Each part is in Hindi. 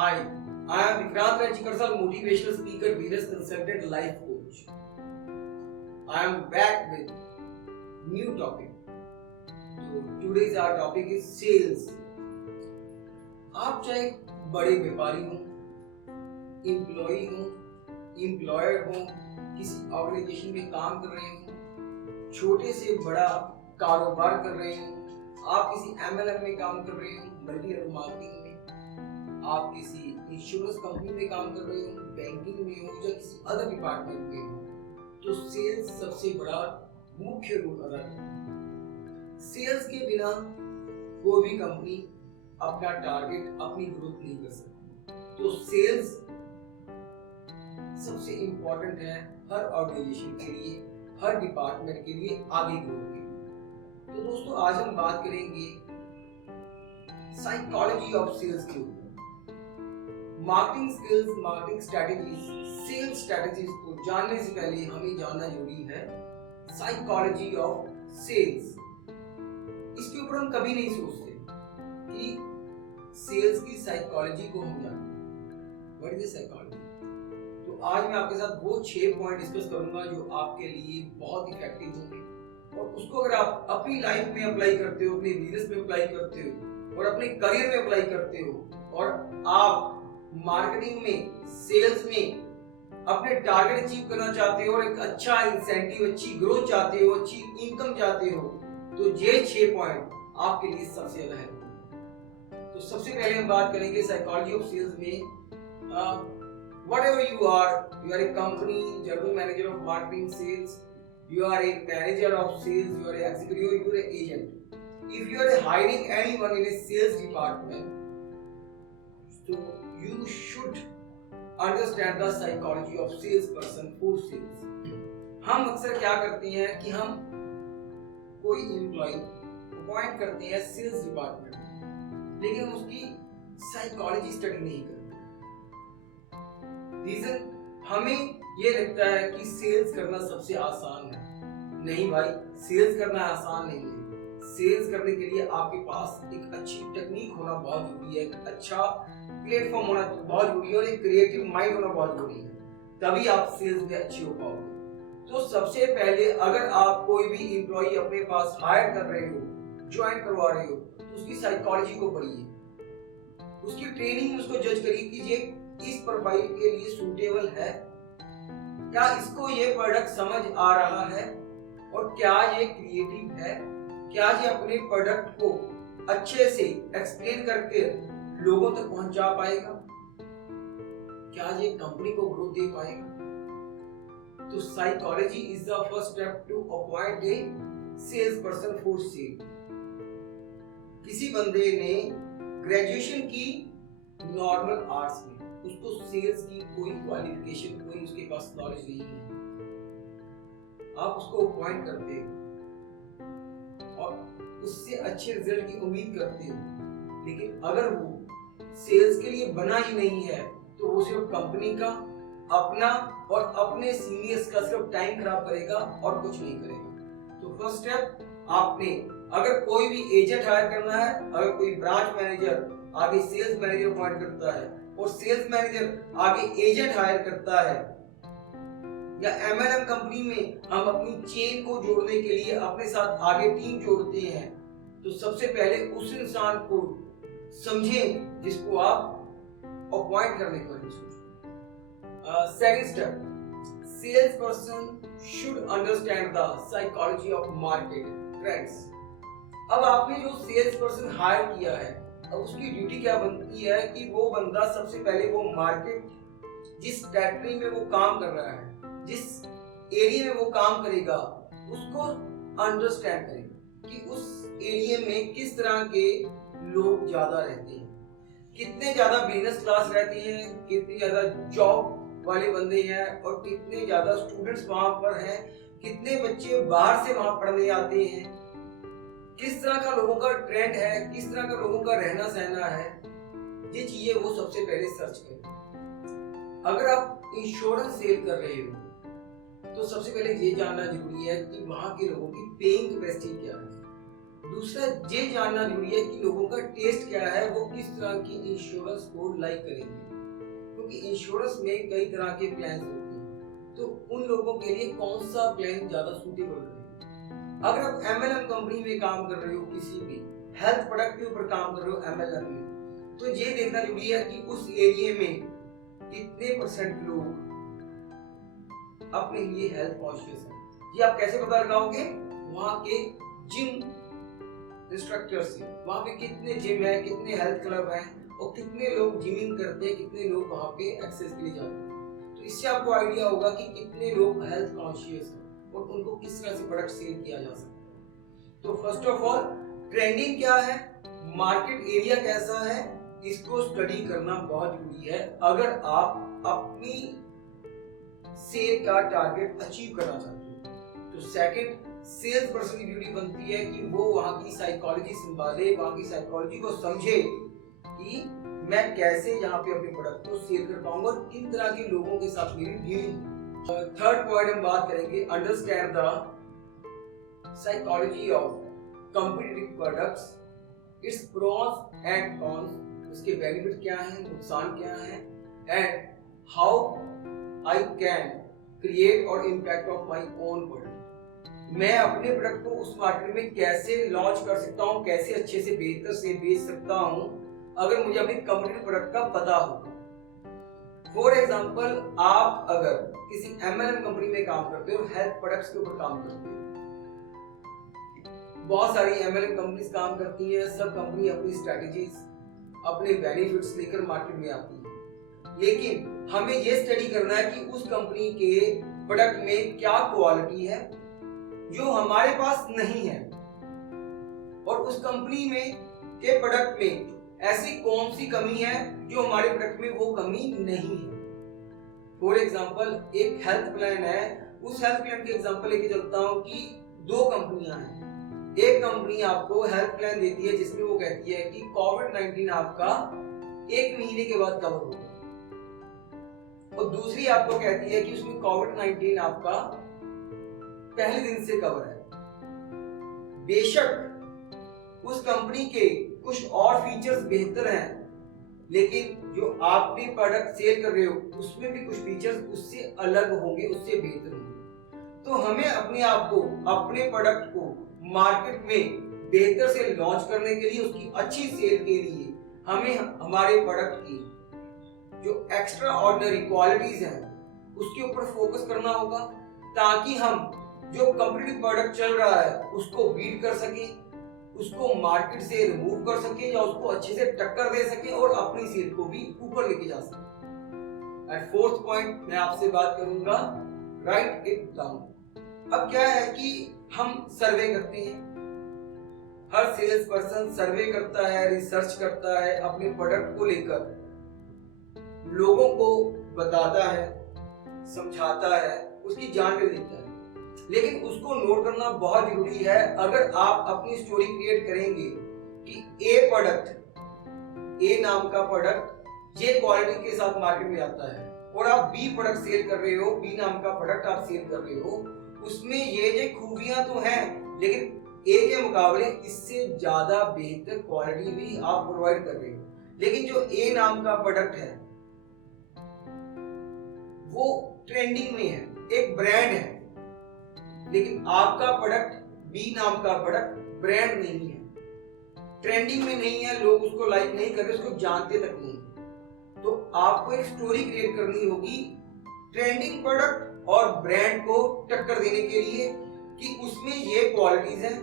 Hi, I am Vikrant Rajikarsal, motivational speaker, business consultant, life coach. I am back with new topic. So today's our topic is sales. आप चाहे बड़े व्यापारी हो, एम्प्लॉई हो, एम्प्लॉयर हो, किसी ऑर्गेनाइजेशन में काम कर रहे हो, छोटे से बड़ा कारोबार कर रहे हो, आप किसी MLM में काम कर रहे हो, मल्टी लेवल मार्केटिंग में, आप किसी इंश्योरेंस कंपनी में काम कर रहे हो, बैंकिंग में हो या किसी अदर डिपार्टमेंट में हो, तो सेल्स सबसे बड़ा मुख्य रोल अदा करता है। सेल्स के बिना कोई भी कंपनी अपना टारगेट, अपनी ग्रोथ नहीं कर सकती। तो सेल्स सबसे इंपॉर्टेंट है हर ऑर्गेनाइजेशन के लिए, हर डिपार्टमेंट के लिए, आगे ग्रोथ के लिए। तो दोस्तों, आज हम बात करेंगे साइकोलॉजी ऑफ सेल्स के ऊपर। Marketing skills, marketing strategies, sales strategies को जानने से पहले हमें जानना जरूरी है साइकोलॉजी ऑफ सेल्स। इसके ऊपर हम कभी नहीं सोचते कि सेल्स की साइकोलॉजी को हम जानें। What is psychology? तो आज मैं आपके साथ वो 6 पॉइंट डिस्कस करूंगा जो आपके लिए बहुत इफेक्टिव होंगे, और उसको अगर आप अपनी लाइफ में अप्लाई करते हो, अपने बिजनेस में अप्लाई करते हो और अपने करियर में अप्लाई करते हो, और आप मार्केटिंग में, सेल्स में अपने टारगेट अचीव करना चाहते हो और एक अच्छा इंसेंटिव, अच्छी ग्रोथ चाहते हो, अच्छी इनकम चाहते हो, तो ये 6 पॉइंट आपके लिए सबसे ज्यादा है। तो सबसे पहले हम बात करेंगे साइकोलॉजी ऑफ सेल्स में। whatever you are a company, general manager of marketing, sales, you are a manager of sales, you are an executive, you are an agent. If you are hiring anyone in a sales department, so you should understand the psychology of salesperson for sales. हम अक्सर क्या करते हैं कि हम कोई एम्प्लॉय अपॉइंट करते हैं सेल्स डिपार्टमेंट में, लेकिन हम उसकी साइकोलॉजी स्टडी नहीं करते। रीजन, हमें ये लगता है कि सेल्स करना सबसे आसान है। नहीं भाई, सेल्स करना आसान नहीं है। सेल्स करने के लिए आपके पास एक अच्छी टेक्निक होना बहुत जरूरी है, एक अच्छा प्लेटफॉर्म होना बहुत जरूरी है और एक क्रिएटिव माइंड होना बहुत जरूरी है, तभी आप सेल्स में अच्छे हो पाओगे। तो सबसे पहले अगर आप कोई भी एम्प्लॉय अपने पास हायर कर रहे हो, ज्वाइन करवा रहे हो, तो उसकी साइकोलॉजी को पढ़िए, उसकी ट्रेनिंग में उसको जज करिए कि ये इस प्रोफाइल के लिए सूटेबल है, क्या इसको ये प्रोडक्ट समझ आ रहा है, और क्या ये क्रिएटिव है, क्या ये अपने प्रोडक्ट को अच्छे से एक्सप्लेन करके लोगों तक पहुंचा पाएगा, क्या ये कंपनी को ग्रोथ दे पाएगा। तो psychology is the first step to appoint a sales person for sale. किसी बंदे ने ग्रेजुएशन की नॉर्मल आर्ट्स में, उसको सेल्स की कोई क्वालिफिकेशन, कोई उसके पास नॉलेज नहीं है, आप उसको अपॉइंट करते हो और उससे अच्छे रिजल्ट की उम्मीद करते हो, लेकिन अगर वो सेल्स के लिए बना ही नहीं है तो वो सिर्फ कंपनी का, अपना और अपने सीनियर्स का सिर्फ टाइम खराब करेगा और कुछ नहीं करेगा। तो फर्स्ट स्टेप, आपने अगर कोई भी एजेंट हायर करना है, अगर कोई ब्रांच मैनेजर आगे सेल्स मैनेजर अपॉइंट करता है और सेल्स मैनेजर आगे एजेंट हायर करता है, या MLM कंपनी में हम अपनी चेन को जोड़ने के लिए अपने साथ आगे टीम जोड़ते हैं, तो सबसे पहले उस इंसान को समझें जिसको आप अपॉइंट करने के बारे में सोचो। Second step, sales person should understand the psychology of market trends. अब आपने जो सेल्स पर्सन हायर किया है, अब उसकी ड्यूटी क्या बनती है कि वो बंदा सबसे पहले वो मार्केट, जिस टेरिटरी में वो काम कर रहा है, जिस एरिया में वो काम करेगा, उसको अंडरस्टैंड करेगा कि उस एरिया में किस तरह के लोग ज्यादा रहते हैं, कितने ज्यादा बिजनेस क्लास रहते हैं, कितने ज्यादा जॉब वाले बंदे हैं और कितने ज्यादा स्टूडेंट्स वहां पर हैं, कितने बच्चे बाहर से वहां पढ़ने आते हैं, किस तरह का लोगों का ट्रेंड है, किस तरह का लोगों का रहना सहना है, ये चीजें वो सबसे पहले सर्च करें। अगर आप इंश्योरेंस सेल कर रहे हो तो सबसे पहले ये जानना जरूरी है कि वहां के लोगों की पेइंग कैपेसिटी क्या है, दूसरा ये जानना जरूरी है कि लोगों का टेस्ट क्या है, वो किस तरह की इंश्योरेंस को लाइक करेंगे, क्योंकि इंश्योरेंस में कई तरह के प्लान होते हैं, तो उन लोगों के लिए कौन सा प्लान ज्यादा सूटेबल रहेगा। अगर आप एमएलएम कंपनी में काम कर रहे हो, किसी भी हेल्थ प्रोडक्ट के ऊपर काम कर रहे हो एमएलएम में, तो ये देखना जरूरी है कि उस एरिया में कितने परसेंट लोग अपने लिए हेल्थ कॉन्शियस है। ये आप कैसे पता लगाओगे, वहां के जिम इंस्ट्रक्टर से, वहां पे कितने जिम है, कितने हेल्थ क्लब है और कितने लोग जिमिंग करते हैं, कितने लोग वहां पे एक्सरसाइज के लिए जाते हैं। तो इससे आपको आइडिया होगा कि कितने लोग हेल्थ कॉन्शियस हैं और उनको किस तरह से प्रोडक्ट सेल किया जा सकता है। तो फर्स्ट ऑफ ऑल ट्रेंडिंग क्या है, मार्केट एरिया कैसा है, इसको स्टडी करना बहुत जरूरी है अगर आप अपनी सेल का टारगेट अचीव करना चाहते हो। तो सेकंड, सेल्स पर्सन की ड्यूटी बनती है कि वो वहां की साइकोलॉजी संभाले, वहां की साइकोलॉजी को समझे कि मैं कैसे यहाँ पे अपने प्रोडक्ट को सेल कर पाऊंगा और किन तरह के लोगों के साथ मेरी डीलिंग। थर्ड पॉइंट हम बात करेंगे, understand the psychology of competitive products, it's pros and cons, उसके बेनिफिट क्या हैं, नुकसान क्या हैं, and how I can create और impact of my own product. मैं अपने प्रोडक्ट को उस मार्केट में कैसे लॉन्च कर सकता हूँ, कैसे अच्छे से बेहतर से बेच सकता हूँ अगर मुझे अपनी कॉम्पिटिटिव प्रोडक्ट का पता होगा। फॉर एग्जांपल, आप अगर किसी एमएलएम कंपनी में काम करते हो, हेल्थ प्रोडक्ट्स के ऊपर काम करते हो, बहुत सारी एमएलएम कंपनीज काम करती है, सब कंपनी अपनी स्ट्रेटजीज, अपने बेनिफिट्स लेकर मार्केट में आती है, लेकिन हमें ये स्टडी करना है कि उस कंपनी के प्रोडक्ट में क्या क्वालिटी है जो हमारे पास नहीं है, और उस कंपनी में के प्रोडक्ट में ऐसी कौन सी कमी है जो हमारे प्रोडक्ट में वो कमी नहीं है। फॉर एग्जांपल, एक हेल्थ प्लान है, उस हेल्थ प्लान के एग्जांपल लेके चलता हूं कि दो कंपनियां हैं। एक कंपनी आपको हेल्थ प्लान देती है जिसमें वो कहती है कि कोविड-19 आपका 1 महीने के बाद कवर होगा, और दूसरी आपको कहती है कि उसमें कोविड-19 आपका पहले दिन से कवर है। बेशक उस कंपनी के कुछ और फीचर्स बेहतर हैं, लेकिन जो आपने प्रोडक्ट सेल कर रहे हो उसमें भी कुछ फीचर्स उससे अलग होंगे, उससे बेहतर होंगे। तो हमें अपने आप को, अपने प्रोडक्ट को मार्केट में बेहतर से लॉन्च करने के लिए, उसकी अच्छी सेल के लिए हमें हमारे प्रोडक्ट की जो एक्स्ट्रा ऑर्डिनरी क्वालिटीज हैं उसके ऊपर फोकस करना होगा, ताकि हम जो कॉम्पिटिटिव प्रोडक्ट चल रहा है उसको बीट कर सके, उसको मार्केट से रिमूव कर सके या उसको अच्छे से टक्कर दे सके और अपनी सेल को भी ऊपर लेके जा सके। एंड फोर्थ पॉइंट मैं आपसे बात करूंगा, राइट इट डाउन। अब क्या है कि हम सर्वे करते हैं, हर सेल्स पर्सन सर्वे करता है, रिसर्च करता है, अपने प्रोडक्ट को लेकर लोगों को बताता है, समझाता है, उसकी जानकारी देता है, लेकिन उसको नोट करना बहुत जरूरी है। अगर आप अपनी स्टोरी क्रिएट करेंगे कि ए प्रोडक्ट, ए नाम का प्रोडक्ट ये क्वालिटी के साथ मार्केट में आता है, और आप बी प्रोडक्ट सेल कर रहे हो, बी नाम का प्रोडक्ट आप सेल कर रहे हो, उसमें ये खूबियां तो हैं, लेकिन ए के मुकाबले इससे ज्यादा बेहतर क्वालिटी भी आप प्रोवाइड कर रहे हो, लेकिन जो ए नाम का प्रोडक्ट है वो ट्रेंडिंग में है, एक ब्रांड है, लेकिन आपका प्रोडक्ट, बी नाम का प्रोडक्ट ब्रांड नहीं है, ट्रेंडिंग में नहीं है, लोग उसको लाइक नहीं कर रहे, उसको जानते तक नहीं। तो आपको एक स्टोरी क्रिएट करनी होगी ट्रेंडिंग प्रोडक्ट और ब्रांड को टक्कर देने के लिए, कि उसमें ये क्वालिटीज हैं,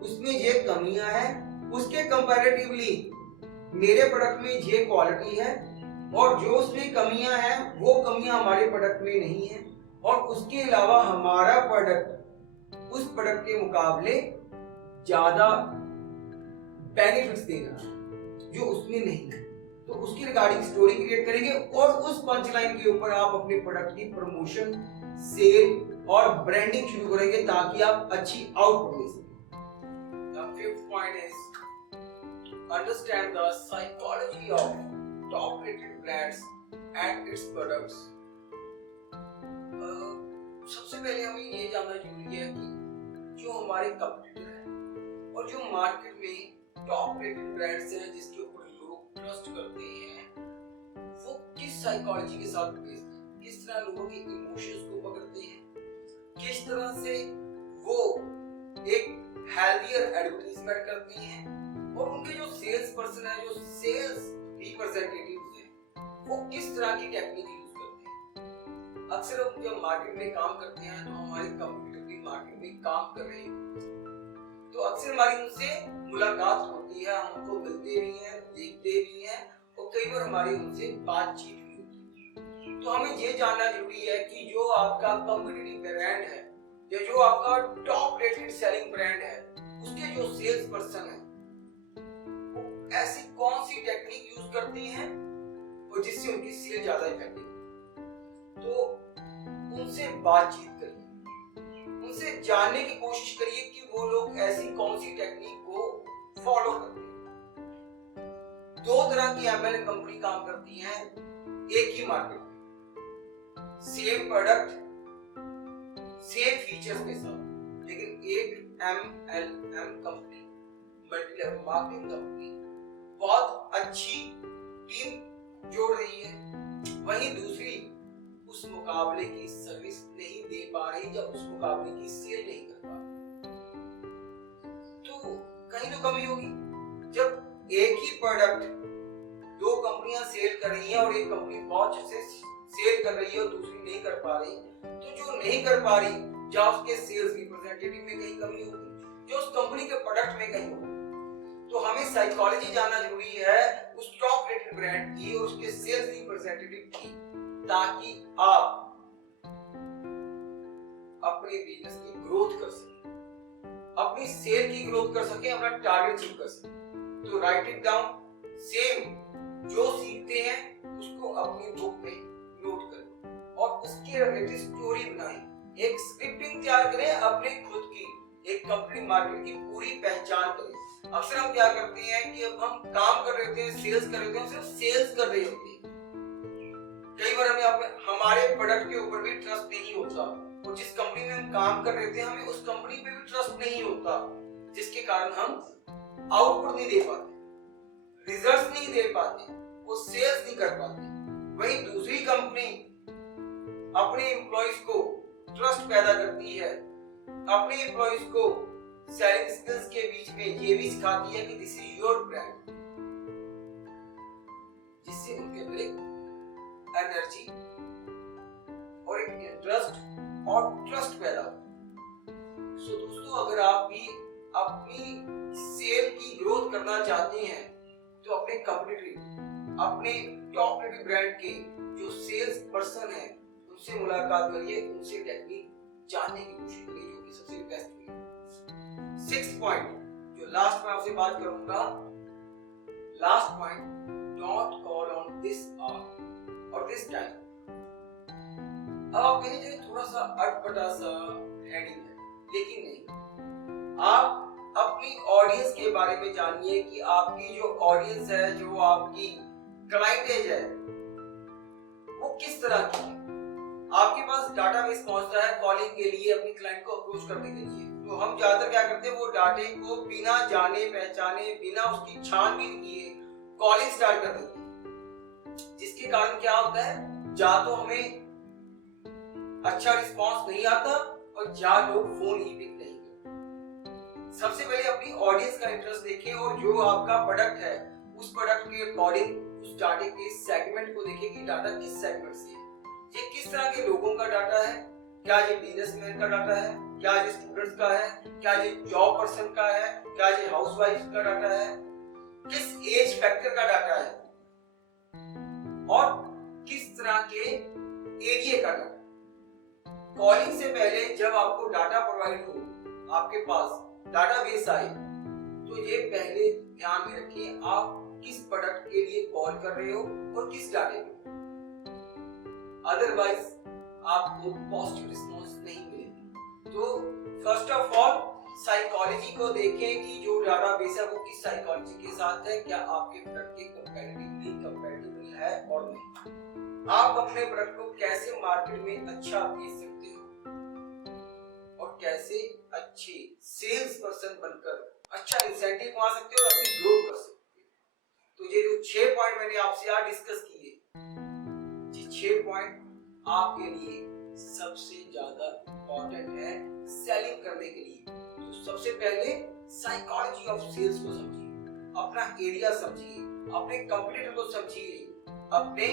उसमें ये कमियां हैं, उसके कंपैरेटिवली मेरे प्रोडक्ट में ये क्वालिटी है, और जो उसमें कमियां हैं वो कमियां हमारे प्रोडक्ट में नहीं है, और उसके अलावा हमारा प्रोडक्ट उस प्रोडक्ट के मुकाबले ज्यादा बेनिफिट्स देगा जो उसमें नहीं है। तो उसकी रिगार्डिंग स्टोरी क्रिएट करेंगे, और उस पंच लाइन के ऊपर आप अपने प्रोडक्ट की प्रमोशन, सेल और ब्रांडिंग शुरू करेंगे, ताकि आप अच्छी आउटपुट दे सकें। The fifth point is understand the psychology of top rated brands and its products. सबसे पहले हमें ये जानना जरूरी है कि जो हमारे कंपटीटर हैं और जो मार्केट में टॉप रेटेड ब्रांड्स हैं जिसके ऊपर लोग ट्रस्ट करते हैं, वो किस साइकोलॉजी के साथ बेचते हैं, किस तरह लोगों के इमोशंस को पकड़ते हैं, किस तरह से वो एक हेल्थियर एडवर्टाइजमेंट करते हैं, और उनके जो सेल्स पर्सन है, जो सेल्स रिप्रेजेंटेटिव्स हैं, वो किस तरह की टेक्निक यूज करते हैं। अक्सर हम जब मार्केट में काम करते हैं तो हमारे कंपटीटर भी मार्केट में काम कर रहे हैं, तो अक्सर हमारी उनसे मुलाकात होती है, हम उनको मिलते भी हैं, देखते भी हैं, और कई बार हमारी उनसे बातचीत भी होती है। तो हमें ये जानना जरूरी है कि जो आपका कॉम्पिटिटिव ब्रांड है या जो आपका टॉप रेटेड सेलिंग ब्रांड है, उसके जो सेल्स पर्सन है वो ऐसी कौन सी टेक्निक यूज करते हैं और जिससे उनकी सेल ज्यादा इफेक्टिव। तो उनसे बातचीत करिए, उनसे जानने की कोशिश करिए कि वो लोग ऐसी कौन सी टेक्निक को फॉलो करते हैं। दो तरह की एमएलए कंपनी काम करती हैं एक ही मार्केट में, सेम प्रोडक्ट सेम फीचर्स के साथ, लेकिन एक MLM company, multi level marketing company, बहुत अच्छी टीम जोड़ रही है, वहीं दूसरी उस मुकाबले की सर्विस नहीं दे पा रही या उस मुकाबले की सेल नहीं कर पा रही। तो कहीं तो कमी होगी। जब एक ही प्रोडक्ट दो कंपनियां सेल कर रही हैं और एक कंपनी बहुत अच्छे से सेल कर रही है और दूसरी नहीं कर पा रही, तो जो नहीं कर पा रही या उसके सेल्स रिप्रेजेंटेटिव में कहीं कमी होगी, जो उस कंपनी के प्रोडक्ट में कहीं होगी। तो हमें साइकोलॉजी जानना जरूरी है उस टॉप रेटेड ब्रांड की और उसके सेल्स रिप्रेजेंटेटिव की, ताकि आप अपने बिजनेस की ग्रोथ कर सकें, अपनी सेल की ग्रोथ कर सकें, अपना टारगेट अचीव कर सकें। तो राइट इट डाउन, सेम जो सीखते हैं उसको अपनी बुक में नोट करें और उसके रिलेटेड स्टोरी बनाएं, एक स्क्रिप्टिंग तैयार करें अपने खुद की, एक कंपनी मार्केट की पूरी पहचान करें। अक्सर हम क्या करते हैं कि अब हम काम कर रहे होते हैं, सेल्स कर रहे होते हैं, सिर्फ सेल्स कर रहे होते हैं, कई बार हमें हमारे प्रोडक्ट के ऊपर भी ट्रस्ट नहीं होता, और जिस कंपनी में हम काम कर रहे थे हमें उस कंपनी पे भी ट्रस्ट नहीं होता, जिसके कारण हम आउटपुट नहीं दे पाते, रिजल्ट्स नहीं दे पाते, वो सेल्स नहीं कर पाते। वहीं दूसरी कंपनी अपने एम्प्लॉइज को ट्रस्ट पैदा करती है, अपने एम्प्लॉइज को सेलिंग स्किल्स के बीच में ये भी सिखाती है कि दिस इज योर ब्रांड, जिससे उनके अंदर एक एनर्जी और एक इंटरेस्ट और ट्रस्ट पैदा होता है। सो दोस्तों, अगर आप भी अपनी सेल की ग्रोथ करना चाहते हैं तो अपने कंपटीटर, अपने टॉप रेटेड ब्रांड के जो सेल्स पर्सन है उनसे मुलाकात करिए, उनसे टेक्निक जानने की कोशिश करिए जो कि सबसे बेस्ट होगी। 6th पॉइंट जो लास्ट में आपसे बात करूंगा, last point, don't call on this hour और दिस टाइम। अब आप कहेंगे थोड़ा सा अटपटा सा हेडिंग है, लेकिन नहीं, आप अपनी ऑडियंस के बारे में जानिए कि आपकी जो ऑडियंस है, जो आपकी क्लाइंटेज है, वो किस तरह की है। आपके पास डाटाबेस पहुंचता है कॉलिंग के लिए, अपनी क्लाइंट को अप्रोच करने के लिए, तो हम ज्यादातर क्या करते हैं, वो डाटे को बिना जाने पहचाने, बिना उसकी छानबीन किए कॉलिंग स्टार्ट कर देते हैं, जिसके कारण क्या होता है, या तो हमें अच्छा रिस्पांस नहीं आता और या लोग फोन ही पिक नहीं करते। सबसे पहले अपनी ऑडियंस का इंटरेस्ट देखें और जो आपका प्रोडक्ट है उस प्रोडक्ट के अकॉर्डिंग उस डाटे के सेगमेंट को देखें कि डाटा किस सेगमेंट से है, ये किस तरह के लोगों का डाटा है, क्या ये बिजनेसमैन का डाटा है, क्या ये स्टूडेंट्स का है, क्या ये जॉब पर्सन का है, क्या ये हाउसवाइफ का डाटा है, किस एज फैक्टर का डाटा है और किस तरह के एरिया का डाटा। कॉलिंग से पहले जब आपको डाटा प्रोवाइड हो, आपके पास डाटाबेस आए, तो ये पहले ध्यान में रखिए आप किस प्रोडक्ट के लिए कॉल कर रहे हो और किस डाटे पे। अदरवाइज आपको पॉजिटिव रिस्पॉन्स नहीं मिलेगा। तो फर्स्ट ऑफ ऑल साइकोलॉजी को देखें कि जो डाटाबेस है वो किस साइकोलॉजी के साथ है, क्या आपके प्रोडक्ट के कंपैटिबल है और नहीं। आप अपने प्रोडक्ट को कैसे मार्केट में अच्छा बेच सकते हो और कैसे अच्छे सेल्स पर्सन बनकर अच्छा इंसेंटिव कमा सकते हो और अपनी ग्रोथ कर सकते हो। तो ये जो 6 पॉइंट मैंने आपसे आज डिस्कस किए, ये 6 पॉइंट आपके लिए सबसे ज्यादा इंपॉर्टेंट है सेलिंग करने के लिए। तो सबसे पहले साइकोलॉजी ऑफ सेल्स को समझिए, अपना एरिया समझिए, अपने कंपटीटर को समझिए, अपने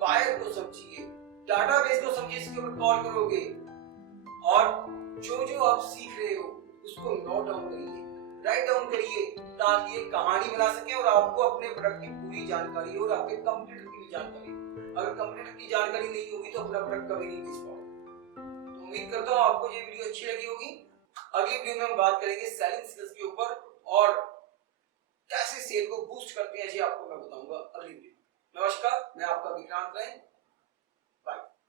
बायर को समझिए, डाटाबेस को समझिए, इसके ऊपर कॉल करोगे और जो जो आप सीख रहे हो उसको नोट डाउन करिए, राइट डाउन करिए, ताकि एक कहानी बना सके और आपको अपने प्रोडक्ट की पूरी जानकारी और आपके कंपटीटर की भी जानकारी। अगर कंपटीटर की जानकारी नहीं होगी तो अपना प्रोडक्ट कभी नहीं बेच पाओगे। तो उम्मीद करता हूँ आपको ये वीडियो अच्छी लगी होगी। अगली वीडियो में हम बात करेंगे सेलिंग स्किल्स के ऊपर और कैसे सेल को बूस्ट करते हैं, ये आपको मैं बताऊंगा अगली वीडियो। नमस्कार, मैं आपका विक्रांत रहे।